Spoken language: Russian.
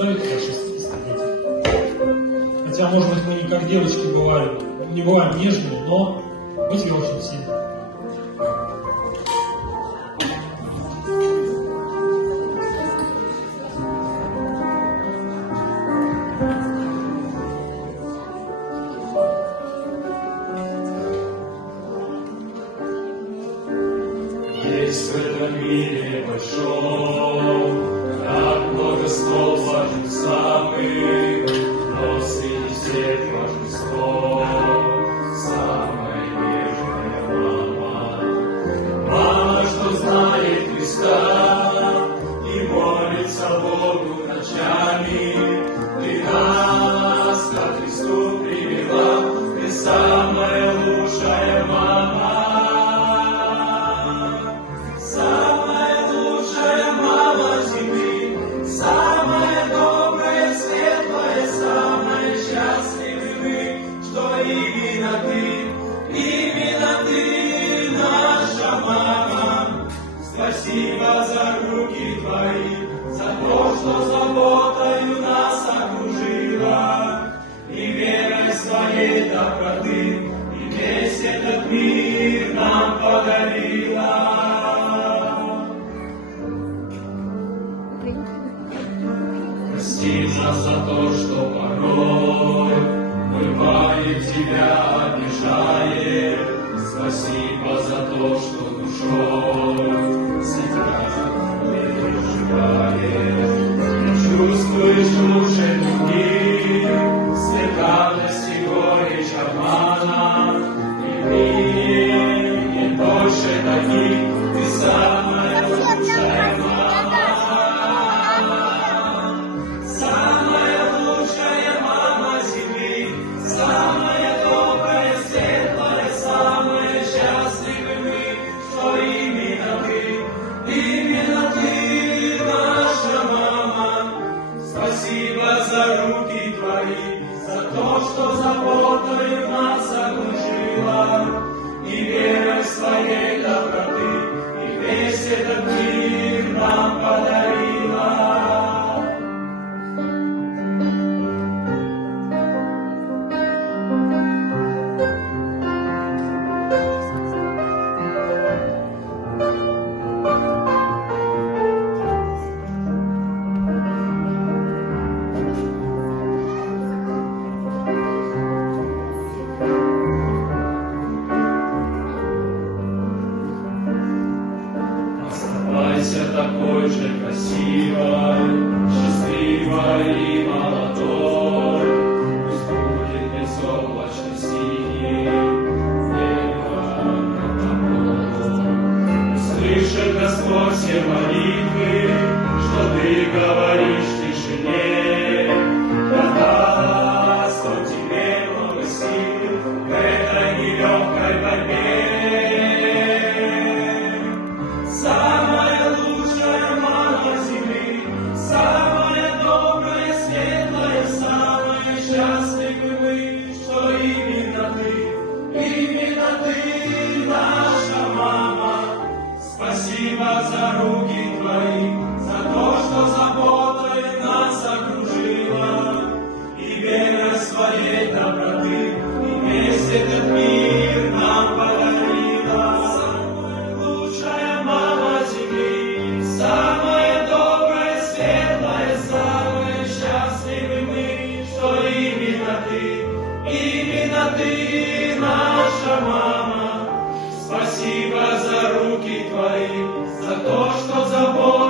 создают фашистские дети. Хотя, может быть, мы не как девочки бываем, не бываем нежными, но быть ее очень сильно. Есть в этом мире большом так много слов важных самых, но среди всех важных слов самая нежная мама. Мама, что знает Христа и молится Богу ночами, ты нас ко Христу привела, ты самая лучшая мама. Именно ты, наша мама. Спасибо за руки твои, за то, что заботою нас окружила, и верой своей доброты, и весь этот мир нам подарила. Прости нас за то, что порой бывает тебя обижает. Спасибо за то, что душой всегда переживаешь. Чувствуешь лучше других светлость и горечь обмана. И ты не больше таких, ты самая лучшая мама. Спасибо за руки твои, за то, что заботой нас окружила, и верой своей доброты, и весь этот мир нам подарила. Оставайся такой же красивой, счастливой и молодой. Пусть будет безоблачно синий небо над тобой. Слышит Господь все молитвы, что ты говоришь в тишине. Да даст Он тебе много сил в этой нелегкой борьбе. Самая лучшая мама земли, самая добрая, светлая, самая счастливая мы, что именно ты, наша мама. Спасибо за руки твои, за то, что заботой нас окружила, и верой своей доброты, и весь этот мир нам подарила. Самая лучшая мама земли, самая добрая, светлая, самая счастливая мы, что именно ты, наша мама. Спасибо за руки твои, за то, что заботой